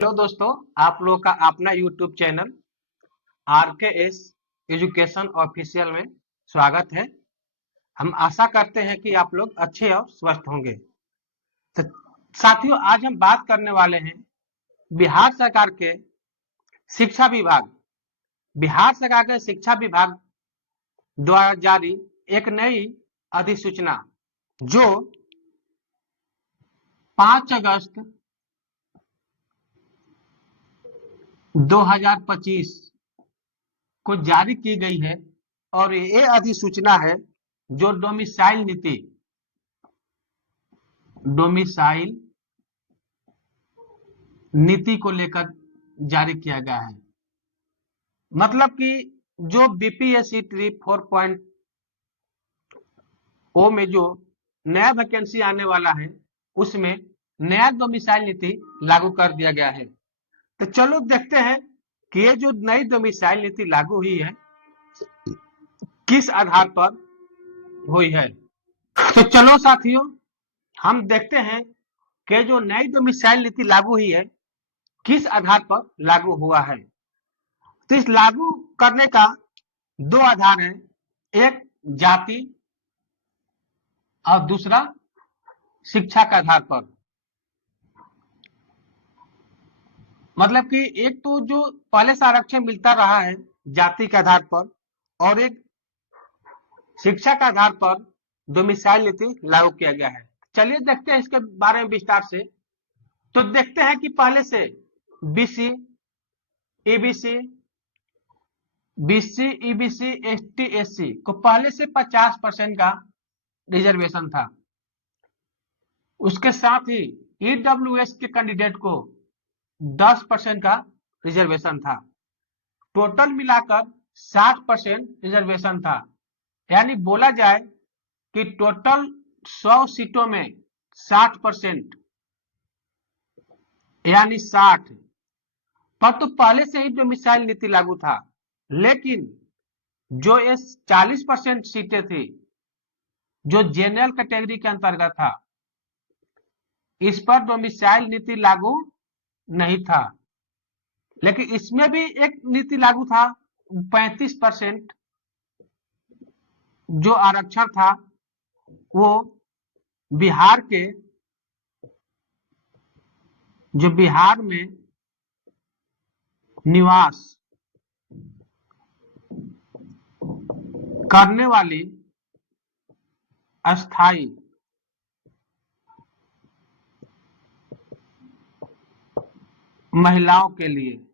Hello दोस्तों, आप लोगों का अपना YouTube channel RKS education official में स्वागत है। हम आशा करते हैं कि आप लोग अच्छे और स्वस्थ होंगे। तो साथियों, आज हम बात करने वाले हैं बिहार सरकार के शिक्षा विभाग बिहार सरकार के शिक्षा विभाग द्वारा जारी एक नई अधिसूचना जो 5 अगस्त 2025 को जारी की गई है और ये अधिसूचना है जो डोमिसाइल नीति को लेकर जारी किया गया है। मतलब कि जो बीपीएससी ट्री 4.0 में जो नया वैकेंसी आने वाला है उसमें नया डोमिसाइल नीति लागू कर दिया गया है। तो चलो देखते हैं कि ये जो नई डोमिसाइल नीति लागू हुई है किस आधार पर हुई है। तो चलो साथियों, हम देखते हैं कि जो नई डोमिसाइल नीति लागू हुई है किस आधार पर लागू हुआ है। तो इस लागू करने का दो आधार है, एक जाति और दूसरा शिक्षा के आधार पर। मतलब कि एक तो जो पहले से आरक्षण मिलता रहा है जाति के आधार पर और एक शिक्षा के आधार पर डोमिसाइल नीति लागू किया गया है। चलिए देखते हैं इसके बारे में विस्तार से। तो देखते हैं कि पहले से BC, EBC, EBC, ST, SC को पहले से 50% का रिजर्वेशन था। उसके साथ ही ईडब्ल्यूएस के कैंडिडेट को 10% का रिजर्वेशन था। टोटल मिलाकर 60% रिजर्वेशन था। यानी बोला जाए कि टोटल 100 सीटों में 60% यानी 60 पर तो पहले से ही डोमिसाइल नीति लागू था। लेकिन जो ये 40% सीटें थी जो जनरल कैटेगरी के अंतर्गत था, इस पर डोमिसाइल नीति लागू नहीं था। लेकिन इसमें भी एक नीति लागू था, 35% जो आरक्षण था वो बिहार में निवास करने वाली अस्थाई महिलाओं के लिए।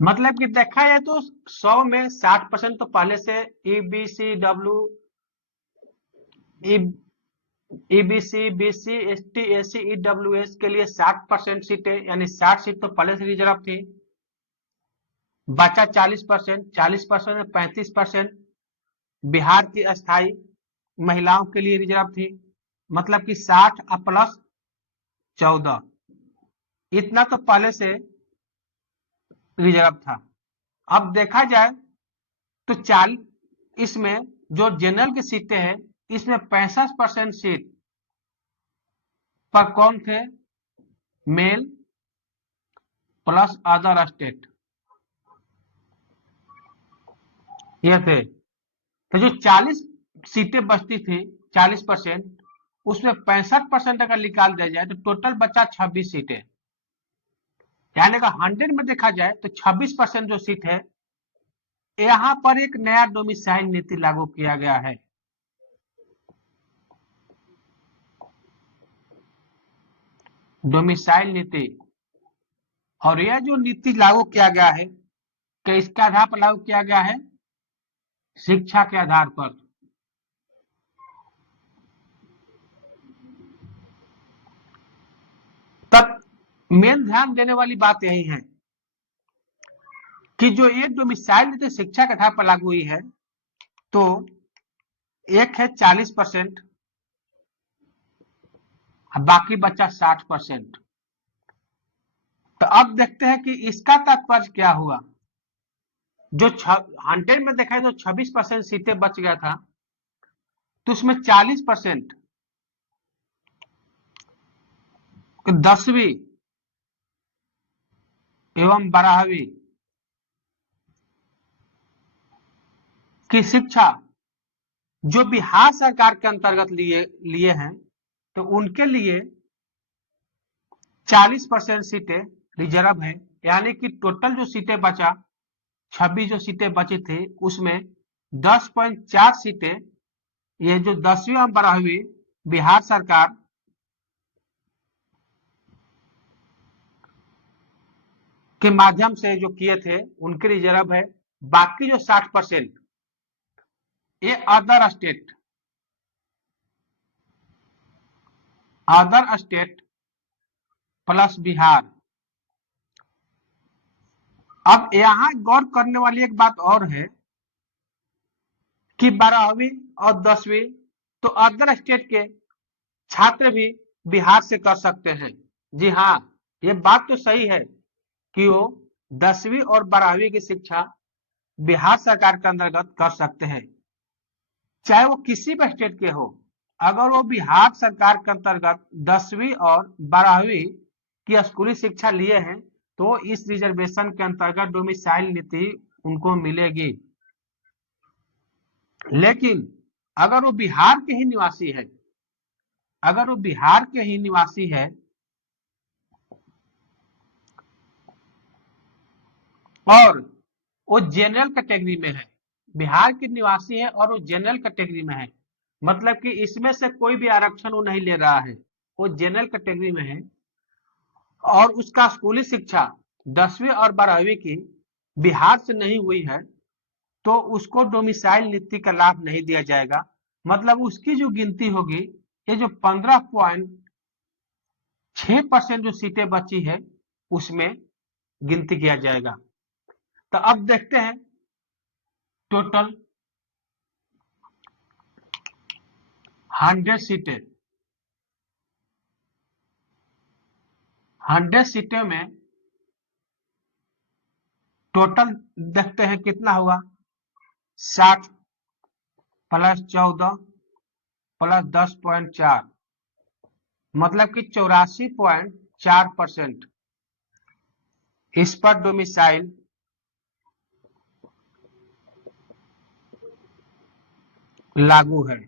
मतलब कि देखा जाए तो 100 में 60% तो पहले से EBC, BC, ST, SC, EWS के लिए 60% सीटें यानी 60 सीट तो पहले से रिजर्व थी। बचा 40%, 40% में 35% बिहार की अस्थाई महिलाओं के लिए रिजर्व थी। मतलब कि 60 प्लस 14 इतना तो पहले से रिजर्व था। अब देखा जाए तो इसमें जो जनरल की सीटें हैं इसमें 65% सीट पर कौन थे? मेल प्लस अदर स्टेट ये थे। तो जो 40 सीटें बचती थी, 40%, उसमें 65% अगर निकाल दिया जाए तो टोटल बचा 26 सीटें। यानी अगर 100 में देखा जाए तो 26% जो सीट है, यहां पर एक नया डोमिसाइल नीति लागू किया गया है। डोमिसाइल नीति, और यह जो नीति लागू किया गया है किसके आधार पर लागू किया गया है? शिक्षा के आधार पर। तब मेन ध्यान देने वाली बात यही है कि जो ये डोमिसाइल नीति शिक्षा के आधार पर लागू हुई है तो एक है 40%, बाकी बचा 60%। तो अब देखते हैं कि इसका तात्पर्य क्या हुआ। जो 100 में देखा तो 26% सीटें बच गया था, तो उसमें 40% कि 10वीं एवं 12वीं की शिक्षा जो बिहार सरकार के अंतर्गत लिए हैं, तो उनके लिए 40% सीटें रिजर्व है, यानी कि टोटल जो सीटें बचा 26 जो सीटें बची थी उसमें 10.4 सीटें ये जो 10वीं और 12वीं बिहार सरकार के माध्यम से जो किए थे उनके रिजर्व है। बाकी जो 60% ये अदर स्टेट प्लस बिहार। अब यहां गौर करने वाली एक बात और है कि 12वीं और 10वीं तो अदर स्टेट के छात्र भी बिहार से कर सकते हैं। जी हाँ, ये बात तो सही है कि वो 10वीं और 12वीं की शिक्षा बिहार सरकार के अंतर्गत कर सकते हैं, चाहे वो किसी भी स्टेट के हो। अगर वो बिहार सरकार के अंतर्गत 10वीं और 12वीं की स्कूली शिक्षा लिए हैं तो इस रिजर्वेशन के अंतर्गत डोमिसाइल नीति उनको मिलेगी। लेकिन अगर वो बिहार के ही निवासी है, अगर वो बिहार के ही निवासी है और वो जनरल कैटेगरी में है, बिहार के निवासी है और वो जनरल कैटेगरी में है, मतलब कि इसमें से कोई भी आरक्षण वो नहीं ले रहा है, वो जनरल कैटेगरी में है और उसका स्कूली शिक्षा 10वीं और 12वीं की बिहार से नहीं हुई है तो उसको डोमिसाइल नीति का लाभ नहीं दिया जाएगा। मतलब उसकी जो गिनती होगी, ये जो 15.6% जो सीटें बची है उसमें गिनती किया जाएगा। तो अब देखते हैं टोटल 100 सीटें, 100 सीटें में टोटल देखते हैं कितना हुआ, 60 प्लस 14 प्लस 10.4 मतलब कि 84.4% इस पर डोमिसाइल लागू है।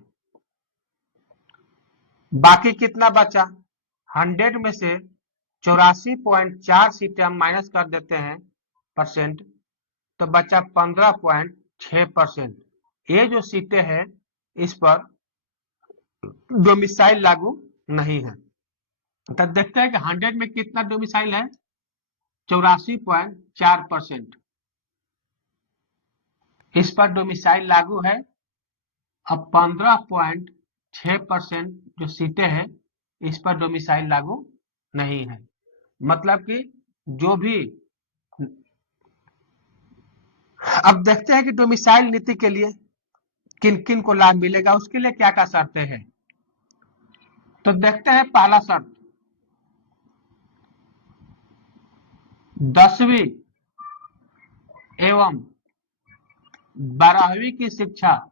बाकी कितना बचा, 100 में से 84.4 सीटें हम माइनस कर देते हैं परसेंट, तो बचा 15.6%। ये जो सीटें हैं इस पर डोमिसाइल लागू नहीं है। तो देखते हैं कि 100 में कितना डोमिसाइल है, 84.4%। इस पर डोमिसाइल लागू है। अब 15.6% जो सीटें हैं इस पर डोमिसाइल लागू नहीं है। मतलब कि जो भी, अब देखते हैं कि डोमिसाइल नीति के लिए किन किन को लाभ मिलेगा, उसके लिए क्या क्या शर्तें हैं। तो देखते हैं पहला शर्त, 10वीं एवं 12वीं की शिक्षा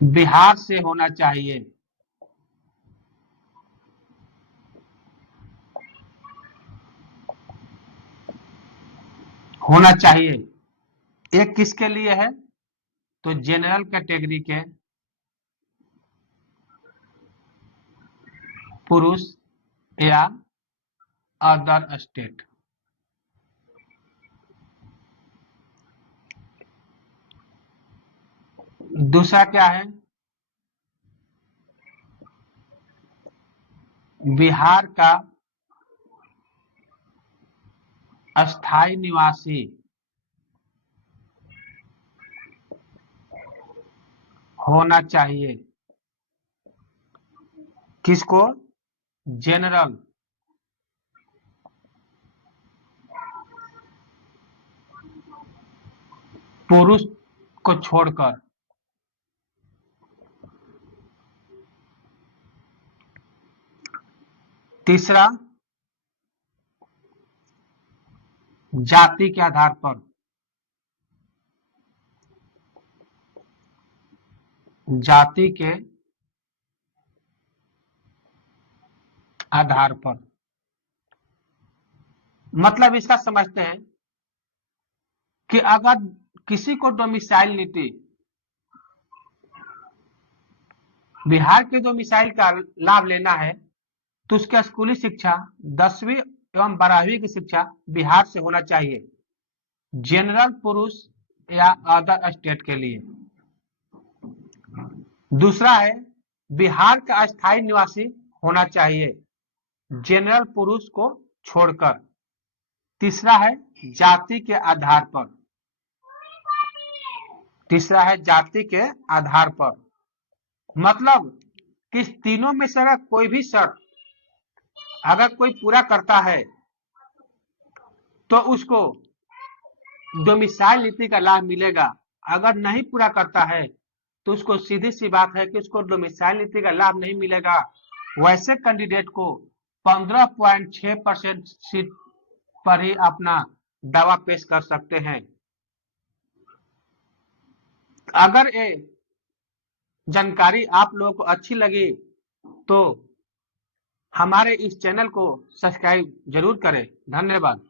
बिहार से होना चाहिए। होना चाहिए। एक किसके लिए है, तो जनरल कैटेगरी के पुरुष या अदर स्टेट। दूसरा क्या है, बिहार का अस्थाई निवासी होना चाहिए। किसको, जनरल पुरुष को छोड़कर। तीसरा, जाति के आधार पर। जाति के आधार पर। मतलब इसका समझते हैं कि अगर किसी को डोमिसाइल नीति, बिहार के डोमिसाइल का लाभ लेना है तो उसकी स्कूली शिक्षा 10वीं एवं 12वीं की शिक्षा बिहार से होना चाहिए, जनरल पुरुष या अदर स्टेट के लिए। दूसरा है बिहार का अस्थायी निवासी होना चाहिए, जनरल पुरुष को छोड़कर। तीसरा है जाति के आधार पर। तीसरा है जाति के आधार पर, मतलब कि तीनों में से अगर कोई भी शर्त अगर कोई पूरा करता है तो उसको डोमिसाइल नीति का लाभ मिलेगा, अगर नहीं पूरा करता है तो उसको सीधी सी बात है कि उसको डोमिसाइल नीति का लाभ नहीं मिलेगा। वैसे कैंडिडेट को 15.6% सीट पर ही अपना दावा पेश कर सकते हैं। अगर ये जानकारी आप लोगों को अच्छी लगी तो हमारे इस चैनल को सब्सक्राइब जरूर करें। धन्यवाद।